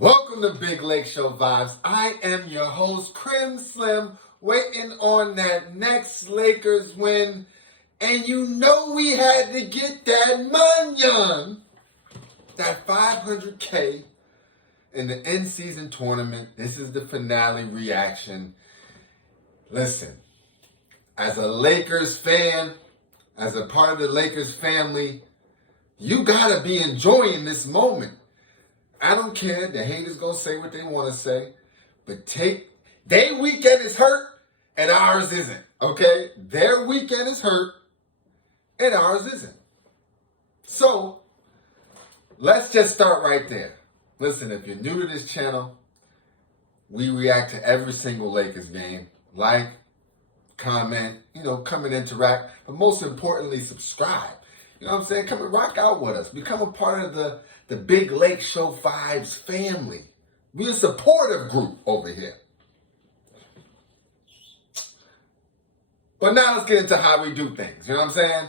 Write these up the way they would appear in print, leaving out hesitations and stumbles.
Welcome to Big Lake Show Vibes. I am your host, Crim Slim, waiting on that next Lakers win. And you know we had to get that money, that $500K in the in-season tournament. This is the finale reaction. Listen, as a Lakers fan, as a part of the Lakers family, you gotta be enjoying this moment. I don't care. The haters gonna say what they want to say, but their weekend is hurt and ours isn't. Okay, their weekend is hurt and ours isn't. So let's just start right there. Listen, if you're new to this channel, we react to every single Lakers game. Like, comment, come and interact, but most importantly, subscribe. You know what I'm saying? Come and rock out with us. Become a part of the Big Lake Show Vibes family. We're a supportive group over here. But now let's get into how we do things. You know what I'm saying?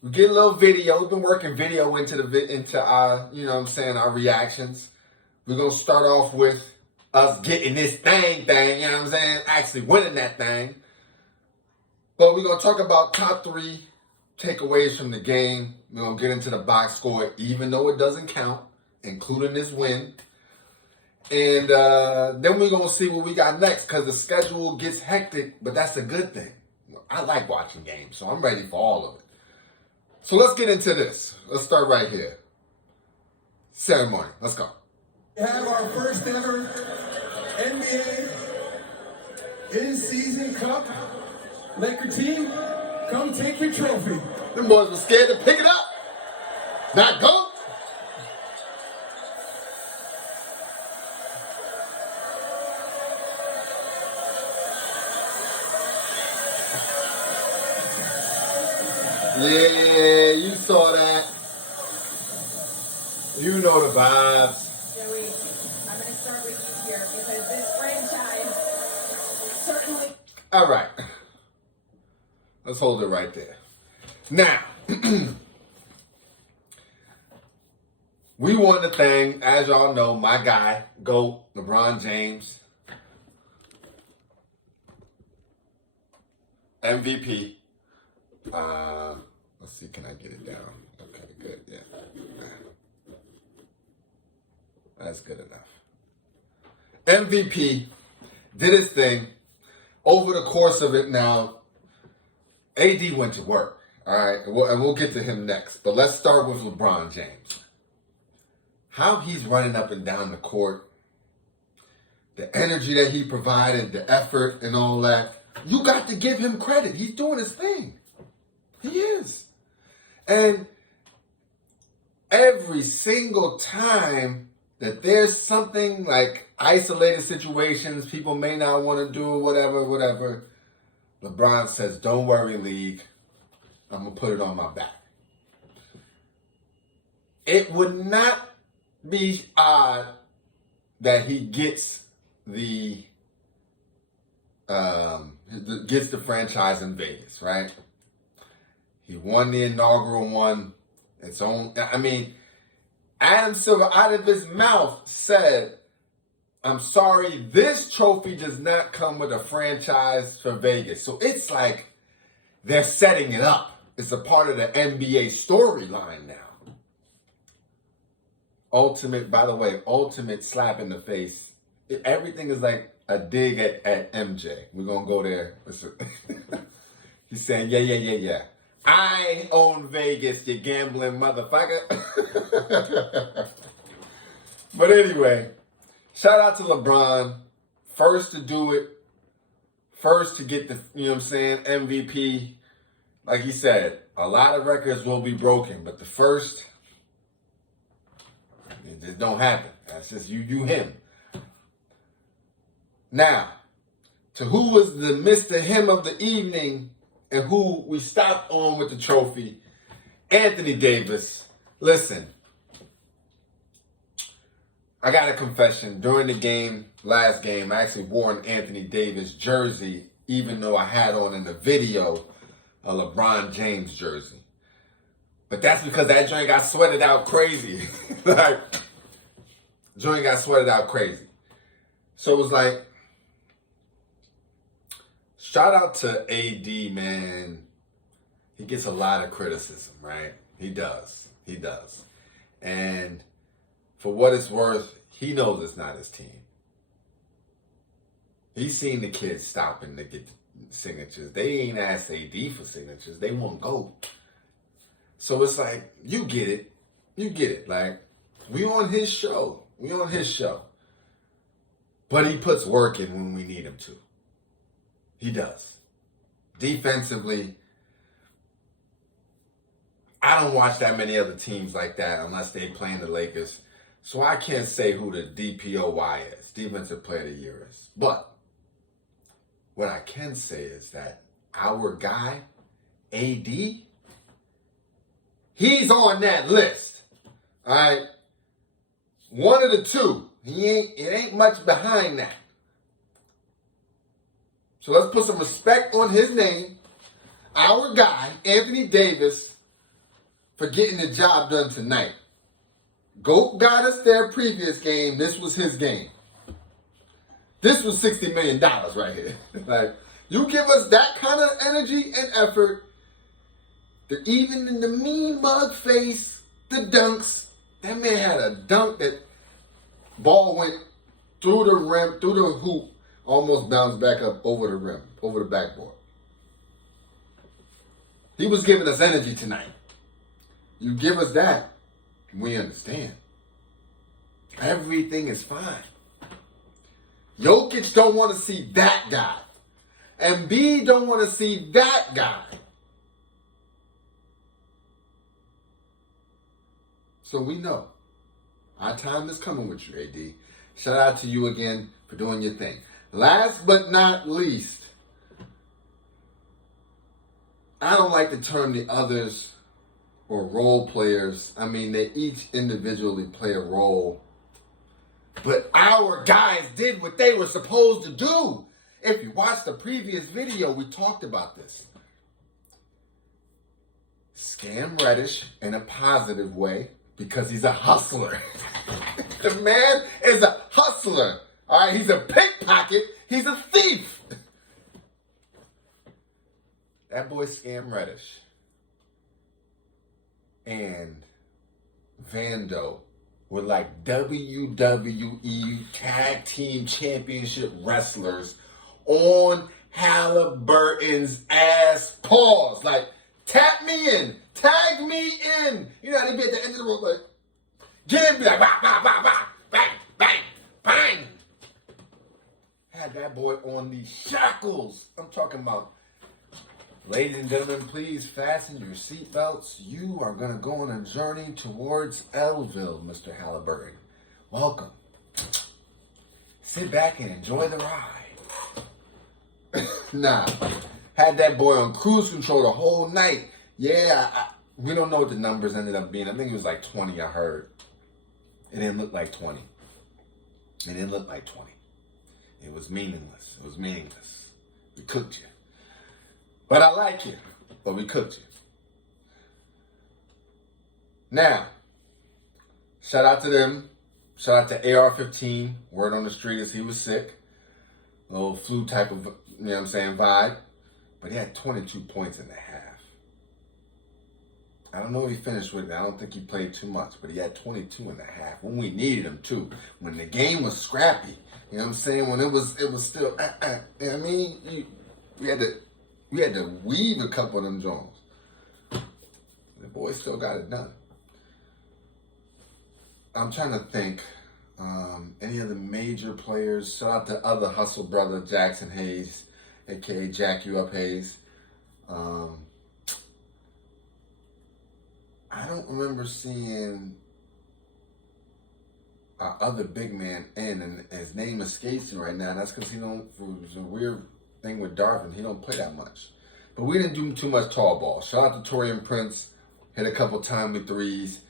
We get a little video. We've been working video into our, our reactions. We're going to start off with us getting this thing, you know what I'm saying? Actually winning that thing. But we're going to talk about top 3 takeaways from the game. We're going to get into the box score, even though it doesn't count, including this win. And then we're going to see what we got next, because the schedule gets hectic, but that's a good thing. I like watching games, so I'm ready for all of it. So let's get into this. Let's start right here. Ceremony. Let's go. We have our first ever NBA in-season cup. Laker team, come take your trophy. Them boys were scared to pick it up. Not go. Yeah, you saw that. You know the vibes. Joey, I'm going to start with you here because this franchise certainly... All right. Let's hold it right there. Now, we won the thing. As y'all know, my guy, GOAT, LeBron James, MVP. Let's see, can I get it down? Okay, good, yeah. That's good enough. MVP did his thing. Over the course of it now, AD went to work, all right? And we'll get to him next. But let's start with LeBron James. How he's running up and down the court, the energy that he provided, the effort and all that, you got to give him credit. He's doing his thing. He is. And every single time that there's something like isolated situations, people may not want to do whatever, LeBron says, don't worry, league. I'm going to put it on my back. It would not be odd that he gets the franchise in Vegas, right? He won the inaugural one. Adam Silver out of his mouth said, I'm sorry, this trophy does not come with a franchise for Vegas. So it's like they're setting it up. It's a part of the NBA storyline now. Ultimate slap in the face. Everything is like a dig at MJ. We're going to go there. He's saying, yeah. I own Vegas, you gambling motherfucker. But anyway, shout out to LeBron. First to do it. First to get the, MVP. Like he said, a lot of records will be broken, but the first, it just don't happen. That's just you him. Now, to who was the Mr. Him of the evening and who we stopped on with the trophy, Anthony Davis. Listen, I got a confession. During the last game, I actually wore an Anthony Davis jersey, even though I had on in the video a LeBron James jersey. But that's because that joint got sweated out crazy. Like, Joint got sweated out crazy. So it was like, shout out to AD, man. He gets a lot of criticism, right? He does. He does. And for what it's worth, he knows it's not his team. He's seen the kids stopping to get signatures. They ain't asked AD for signatures. They won't go. So it's like, you get it. You get it. Like, we on his show. We on his show. But he puts work in when we need him to. He does. Defensively, I don't watch that many other teams like that unless they playing the Lakers. So I can't say who the DPOY is, Defensive Player of the Year is. But what I can say is that our guy, AD, he's on that list. All right? One of the two. It ain't much behind that. So let's put some respect on his name. Our guy, Anthony Davis, for getting the job done tonight. Goat got us their previous game. This was his game. This was $60 million right here. Like, you give us that kind of energy and effort, even in the mean mug face, the dunks. That man had a dunk that ball went through the rim, through the hoop, almost bounced back up over the rim, over the backboard. He was giving us energy tonight. You give us that, we understand. Everything is fine. Jokic don't want to see that guy. Embiid don't want to see that guy. So we know. Our time is coming with you, AD. Shout out to you again for doing your thing. Last but not least, I don't like to term the others or role players. I mean, they each individually play a role. But our guys did what they were supposed to do. If you watched the previous video, we talked about this. Scam Reddish in a positive way because he's a hustler. The man is a hustler. All right, he's a pickpocket. He's a thief. That boy Scam Reddish and Vando were like WWE Tag Team Championship wrestlers on Halliburton's ass paws. Like, tap me in, tag me in. You know how they be at the end of the road, like, get in, be like, bah, bah, bah, bah, bang, bang, bang. Had that boy on these shackles. I'm talking about, ladies and gentlemen, please fasten your seatbelts. You are going to go on a journey towards Elville, Mr. Halliburton. Welcome. Sit back and enjoy the ride. Nah. Had that boy on cruise control the whole night. Yeah, we don't know what the numbers ended up being. I think it was like 20, I heard. It didn't look like 20. It didn't look like 20. It was meaningless. It was meaningless. We cooked you. But I like you. But we cooked you. Now, shout out to them. Shout out to AR-15. Word on the street is he was sick. A little flu type of, you know what I'm saying, vibe. But he had 22 points in the half. I don't know what he finished with. I don't think he played too much. But he had 22 in the half. When we needed him, too. When the game was scrappy. You know what I'm saying? When it was still, you know what I mean? We had to weave a couple of them Jones. The boy still got it done. I'm trying to think. Any of the major players? Shout out to other hustle brother, Jackson Hayes, a.k.a. Jack You Up Hayes. I don't remember seeing our other big man in, and his name escapes me right now. That's because it was a weird thing with Darvin. He don't play that much. But we didn't do too much tall ball. Shout out to Torian Prince. Hit a couple timely threes.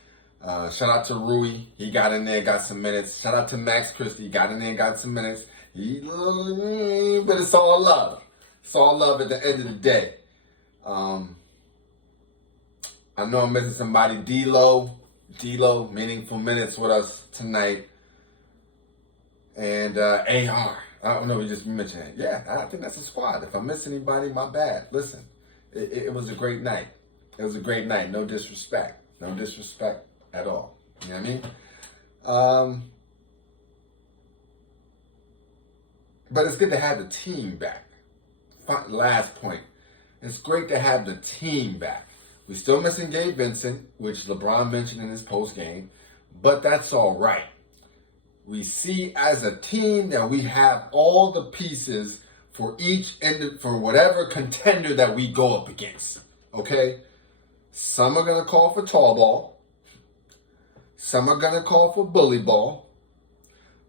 Shout out to Rui. He got in there, got some minutes. Shout out to Max Christie. He got in there, got some minutes. But it's all love. It's all love at the end of the day. I know I'm missing somebody. D-Lo, meaningful minutes with us tonight. And AR. I don't know, we just mentioned it. Yeah, I think that's a squad. If I miss anybody, my bad. Listen, it was a great night. It was a great night. No disrespect. No disrespect at all. You know what I mean? But it's good to have the team back. Last point. It's great to have the team back. We're still missing Gabe Vincent, which LeBron mentioned in his post game, but that's all right. We see as a team that we have all the pieces for for whatever contender that we go up against. Okay? Some are going to call for tall ball. Some are going to call for bully ball.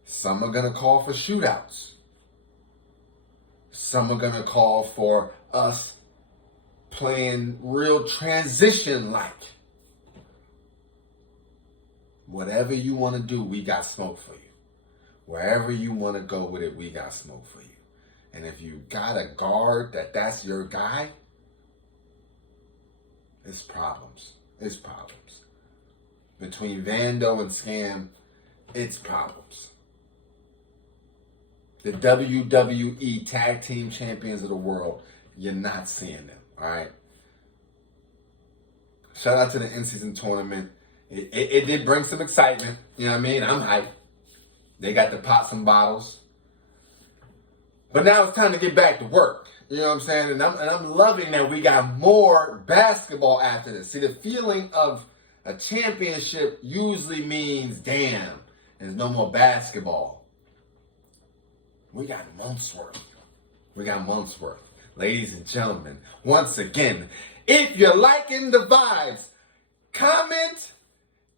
Some are going to call for shootouts. Some are going to call for us playing real transition-like. Whatever you want to do, we got smoke for you. Wherever you want to go with it, we got smoke for you. And if you got a guard that's your guy, it's problems. It's problems. Between Vando and Scam, it's problems. The WWE Tag Team Champions of the world, you're not seeing them, all right? Shout out to the in-season tournament. It did bring some excitement, you know what I mean? I'm hyped. They got to pop some bottles. But now it's time to get back to work. You know what I'm saying? And I'm loving that we got more basketball after this. See, the feeling of a championship usually means, damn, there's no more basketball. We got months worth. We got months worth. Ladies and gentlemen, once again, if you're liking the vibes, comment,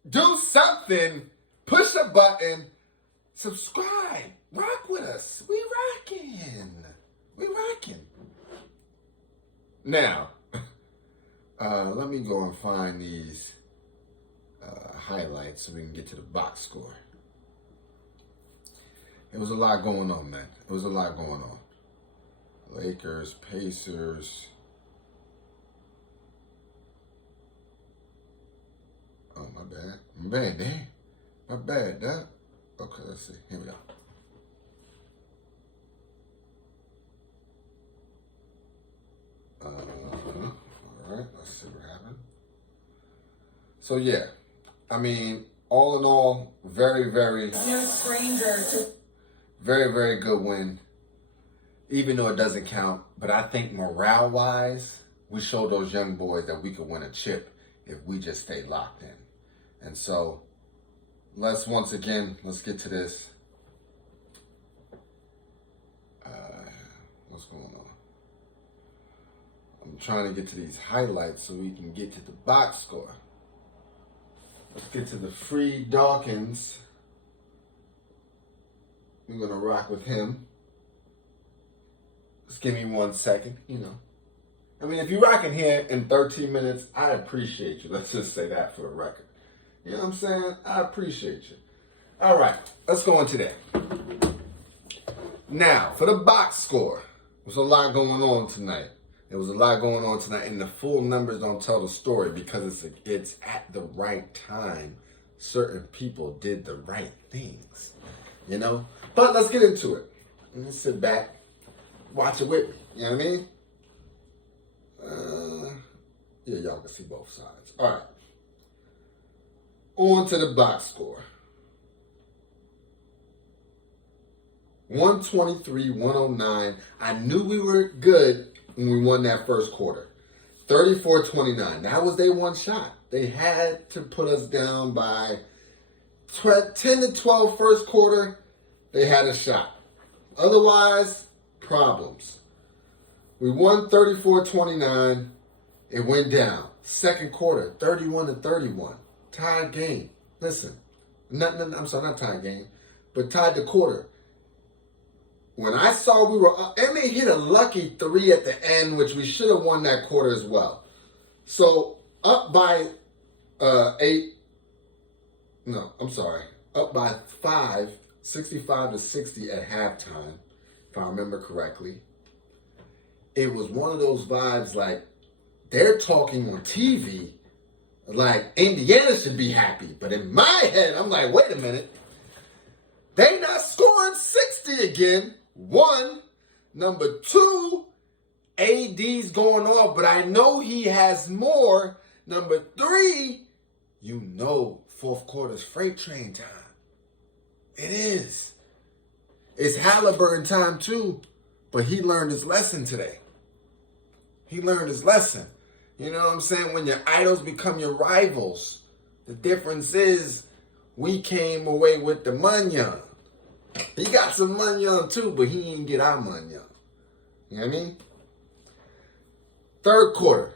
do something, push a button, subscribe, rock with us. We rocking. We rocking. Now, let me go and find these highlights so we can get to the box score. It was a lot going on, man. It was a lot going on. Lakers, Pacers. Oh, my bad. My bad, damn. My bad, Doc. Okay, let's see. Here we go. All right, let's see what happened. So, yeah. I mean, all in all, very, very... No stranger to... Very, very good win. Even though it doesn't count. But I think morale-wise, we showed those young boys that we could win a chip if we just stay locked in. And so, let's get to this. What's going on? I'm trying to get to these highlights so we can get to the box score. Let's get to the free Dawkins. We're going to rock with him. Just give me 1 second, you know. I mean, if you're rocking here in 13 minutes, I appreciate you. Let's just say that for the record. You know what I'm saying? I appreciate you. All right, let's go into that. Now, for the box score, there's a lot going on tonight. There was a lot going on tonight, and the full numbers don't tell the story because it's at the right time. Certain people did the right things, you know? But let's get into it. Let me sit back, watch it with me. You know what I mean? Yeah, y'all can see both sides. All right. On to the box score. 123-109. I knew we were good when we won that first quarter. 34-29. That was their one shot. They had to put us down by 10 to 12 first quarter. They had a shot. Otherwise, problems. We won 34-29. It went down. Second quarter, 31-31. Tied game. Listen, I'm sorry, not tied game, but tied the quarter. When I saw we were up, and they hit a lucky 3 at the end, which we should have won that quarter as well. So up by 5, 65-60 at halftime, if I remember correctly. It was one of those vibes like they're talking on TV like Indiana should be happy. But in my head, I'm like, wait a minute. They not scoring nasty again. One. Number two, AD's going off, but I know he has more. Number three, you know fourth quarter's freight train time. It is. It's Halliburton time too, but he learned his lesson today. He learned his lesson. You know what I'm saying? When your idols become your rivals, the difference is we came away with the Munyon. He got some Munyon too, but he didn't get our Munyon. You know what I mean? Third quarter.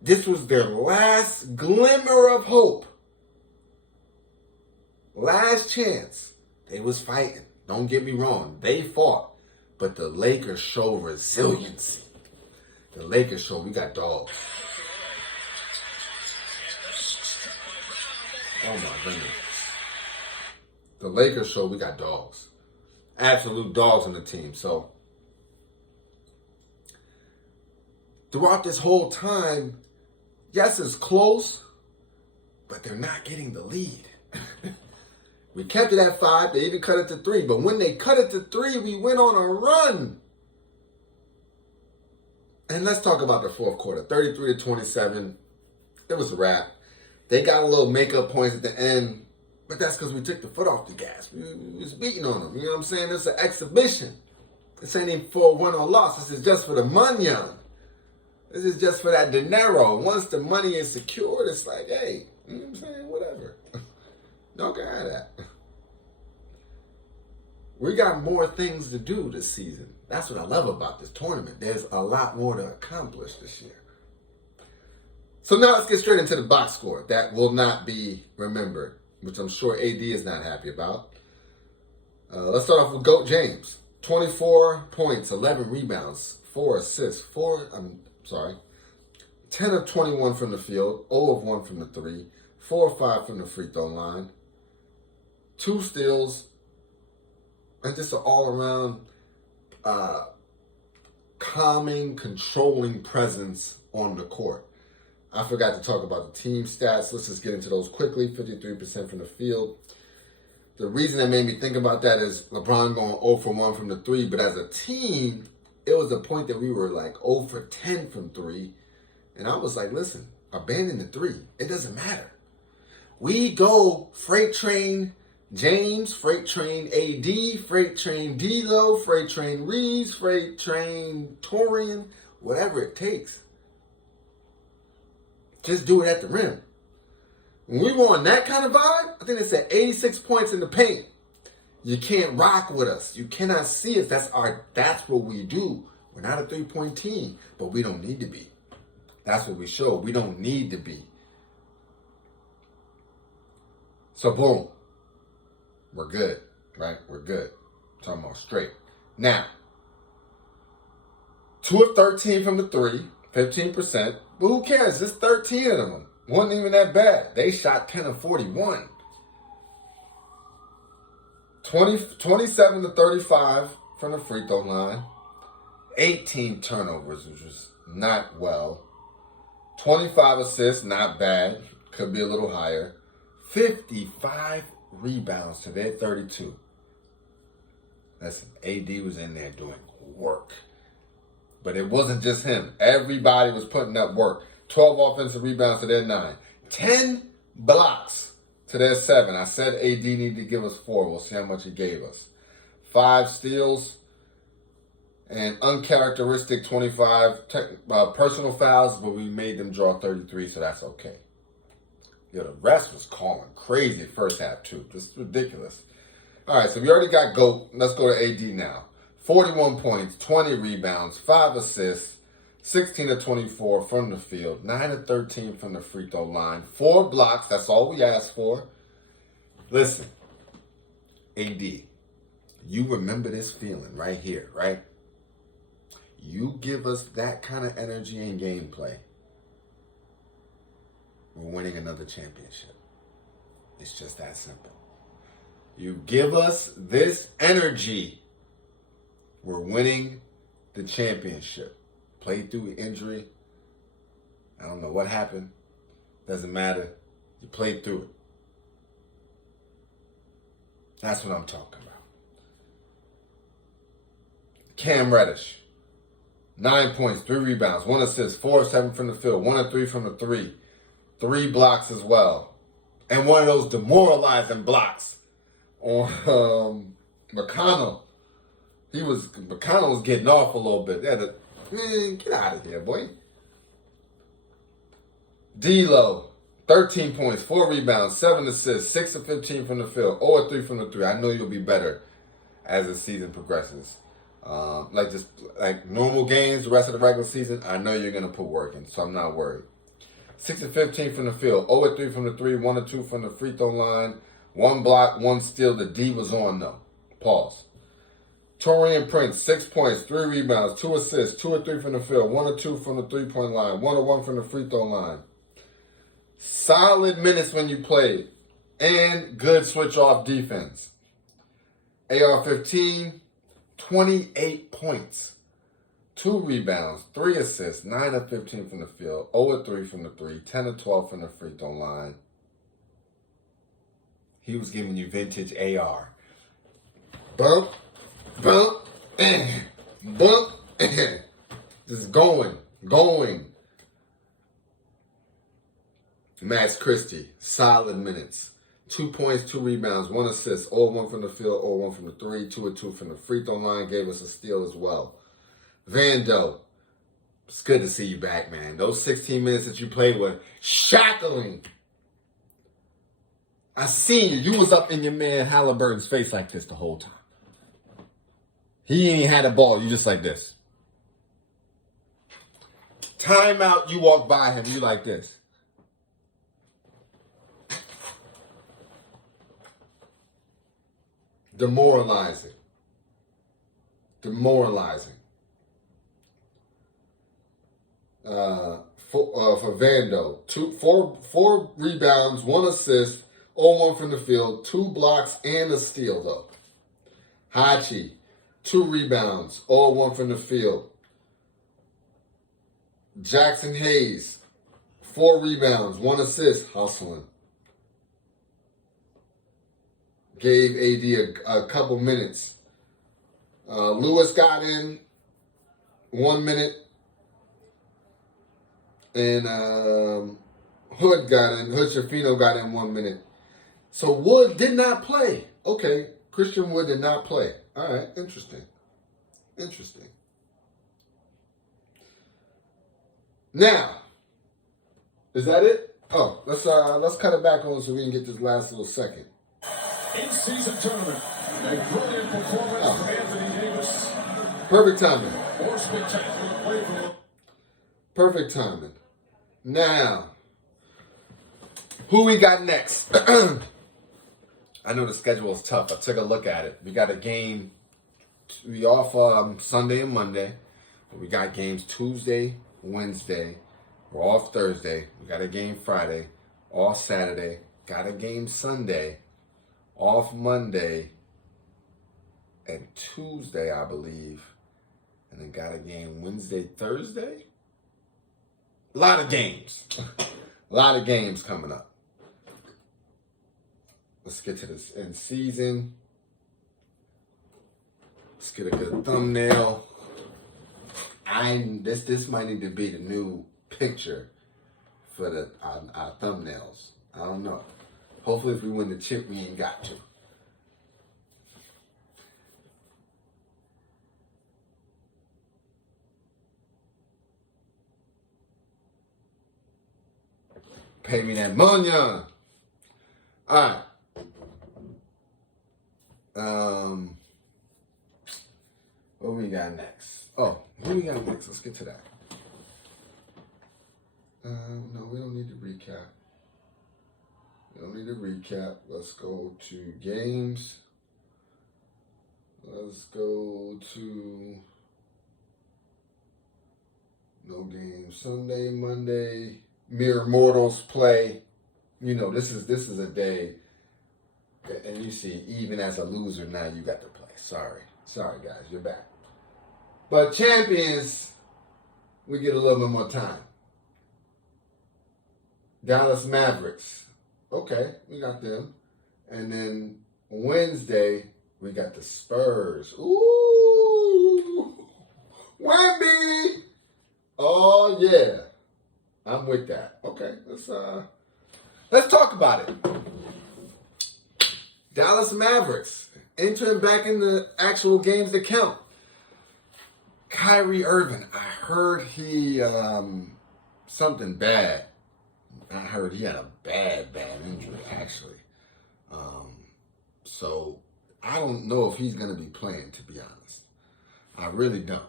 This was their last glimmer of hope. Last chance. They was fighting. Don't get me wrong. They fought. But the Lakers show resiliency. The Lakers show we got dogs. Oh my goodness. The Lakers show we got dogs. Absolute dogs on the team. So throughout this whole time, yes, it's close, but they're not getting the lead. We kept it at 5. They even cut it to 3. But when they cut it to 3, we went on a run. And let's talk about the fourth quarter. 33-27. It was a wrap. They got a little makeup points at the end, but that's because we took the foot off the gas. We was beating on them. You know what I'm saying? It's an exhibition. This ain't even for a win or loss. This is just for the Munyon. This is just for that dinero. Once the money is secured, it's like, hey, you know what I'm saying? Whatever. Don't get out of that. We got more things to do this season. That's what I love about this tournament. There's a lot more to accomplish this year. So now let's get straight into the box score. That will not be remembered, which I'm sure AD is not happy about. Let's start off with GOAT James. 24 points, 11 rebounds, 4 assists, 10 of 21 from the field, 0 of 1 from the 3, 4 of 5 from the free throw line, 2 steals, and just an all-around calming, controlling presence on the court. I forgot to talk about the team stats. Let's just get into those quickly. 53% from the field. The reason that made me think about that is LeBron going 0 for 1 from the 3, but as a team, it was a point that we were like 0 for 10 from 3, and I was like, listen, abandon the 3. It doesn't matter. We go freight train James, freight train AD, freight train D'Lo, freight train Reeves, freight train Torian, whatever it takes. Just do it at the rim. When we were on that kind of vibe, I think they said 86 points in the paint. You can't rock with us. You cannot see us. That's what we do. We're not a 3-point team, but we don't need to be. That's what we show. We don't need to be. So boom. We're good, right? We're good. Talking about straight. Now, 2 of 13 from the 3, 15%. But who cares? There's 13 of them. Wasn't even that bad. They shot 10 of 41. 27 to 35 from the free throw line. 18 turnovers, which was not well. 25 assists, not bad. Could be a little higher. 55 rebounds to their 32. Listen, AD was in there doing work. But it wasn't just him. Everybody was putting up work. 12 offensive rebounds to their 9. 10 blocks to their 7. I said AD needed to give us 4. We'll see how much he gave us. 5 steals and uncharacteristic 25 personal fouls, but we made them draw 33, so that's okay. The rest was calling crazy first half, too. Just ridiculous. All right, so we already got GOAT. Let's go to AD now. 41 points, 20 rebounds, 5 assists, 16 of 24 from the field, 9 of 13 from the free throw line, 4 blocks. That's all we asked for. Listen, AD, you remember this feeling right here, right? You give us that kind of energy and gameplay, we're winning another championship. It's just that simple. You give us this energy, we're winning the championship. Played through injury. I don't know what happened. Doesn't matter. You played through it. That's what I'm talking about. Cam Reddish, 9 points, 3 rebounds, 1 assist, 4 of 7 from the field, 1 of 3 from the 3, 3 blocks as well. And one of those demoralizing blocks on McConnell. McConnell was getting off a little bit. Man, get out of here, boy. D'Lo, 13 points, 4 rebounds, 7 assists, 6 of 15 from the field, 0 of 3 from the 3. I know you'll be better as the season progresses. Like normal games, the rest of the regular season, I know you're going to put work in, so I'm not worried. 6 of 15 from the field, 0 of 3 from the 3, 1 of 2 from the free throw line, 1 block, 1 steal. The D was on, though. Pause. Torian Prince, 6 points, 3 rebounds, 2 assists, 2 of 3 from the field, 1 of 2 from the three-point line, 1 of 1 from the free throw line. Solid minutes when you played, and good switch-off defense. AR-15, 28 points, 2 rebounds, 3 assists, 9 of 15 from the field, 0 of 3 from the 3, 10 of 12 from the free throw line. He was giving you vintage AR. Bump, bump, bump, just going. Max Christie, solid minutes. 2 points, 2 rebounds, 1 assist, 0 of 1 from the field, 0 of 1 from the 3, 2 of 2 from the free throw line, gave us a steal as well. Vando, it's good to see you back, man. Those 16 minutes that you played were shackling. I seen you. You was up in your man Halliburton's face like this the whole time. He ain't had a ball. You just like this. Timeout, you walk by him. You like this. Demoralizing. For Vando, 4 rebounds, 1 assist, 0-1 from the field, 2 blocks, and a steal, though. Hachi, 2 rebounds, 0-1 from the field. Jackson Hayes, 4 rebounds, 1 assist, hustling. Gave AD a couple minutes. Lewis got in 1 minute. And Hood Shafino got in 1 minute. So Wood did not play. Okay, Christian Wood did not play. All right, interesting. Now, is that it? Oh, let's cut it back on so we can get this last little second. In-season tournament. A brilliant performance from Anthony Davis. Perfect timing. More spectacular play from him. Perfect timing. Now, who we got next? I know the schedule is tough. I took a look at it. We got a game. We off Sunday and Monday. We got games Tuesday, Wednesday. We're off Thursday. We got a game Friday. Off Saturday. Got a game Sunday. Off Monday and Tuesday, I believe. And then got a game Wednesday, Thursday. A lot of games. A lot of games coming up. Let's get to this in season. Let's get a good thumbnail. This might need to be the new picture for our thumbnails. I don't know. Hopefully if we win the chip, we ain't got to. Pay me that money. All right. What we got next? Oh, what we got next? Let's get to that. No, we don't need to recap. Let's go to games. Let's go to no games. Sunday, Monday. Mere mortals play. You know, this is a day. And you see, even as a loser, now you got to play. Sorry, guys, you're back. But champions, we get a little bit more time. Dallas Mavericks. Okay, we got them. And then Wednesday, we got the Spurs. Ooh. Wemby. Oh yeah, I'm with that. Okay, let's talk about it. Dallas Mavericks entering back in the actual games that count. Kyrie Irving, I heard he something bad. I heard he had a bad injury actually. So I don't know if he's gonna be playing, to be honest. I really don't.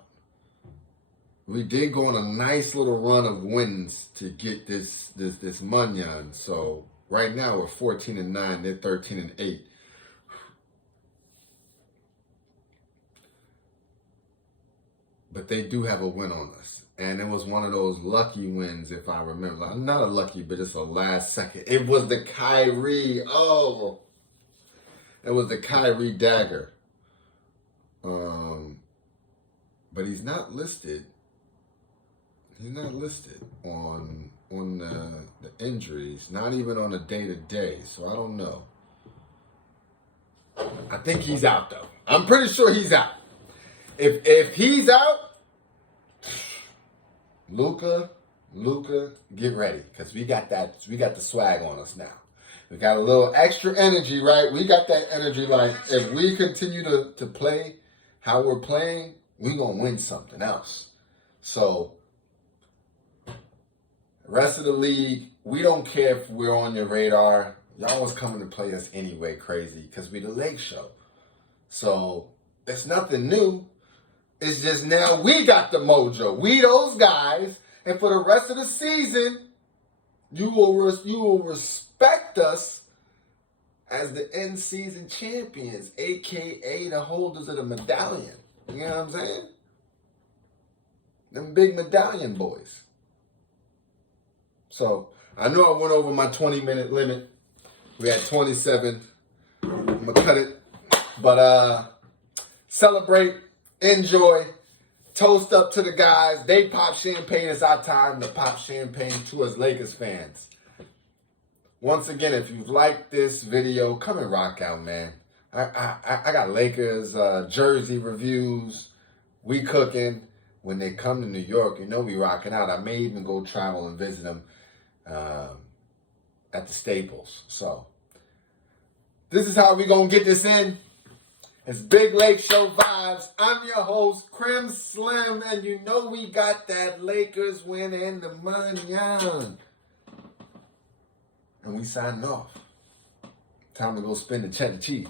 We did go on a nice little run of wins to get this Munyon. So right now we're 14-9. They're 13-8. But they do have a win on us. And it was one of those lucky wins, if I remember. Not a lucky, but it's a last second. It was the Kyrie. Oh. It was the Kyrie dagger. But he's not listed. He's not listed on the injuries. Not even on a day-to-day. So I don't know. I think he's out, though. I'm pretty sure he's out. If he's out, Luka, get ready, because we got the swag on us now. We got a little extra energy, right? We got that energy. Like, if we continue to play how we're playing, we gonna win something else. So, the rest of the league, we don't care if we're on your radar. Y'all was coming to play us anyway, crazy, because we the Lake Show. So, it's nothing new. It's just now we got the mojo. We those guys. And for the rest of the season, you will respect us as the in-season champions, a.k.a. the holders of the medallion. You know what I'm saying? Them big medallion boys. So, I know I went over my 20-minute limit. We had 27. I'm going to cut it. But celebrate. Enjoy. Toast up to the guys. They pop champagne. It's our time to pop champagne to us Lakers fans. Once again, if you've liked this video, come and rock out, man. I got Lakers jersey reviews. We cooking. When they come to New York, you know we rocking out. I may even go travel and visit them at the Staples. So, this is how we going to get this in. It's Big Lake Show vibes. I'm your host, Crim Slim, and you know we got that Lakers win and the money on. And we signing off. Time to go spin the cheddar cheese.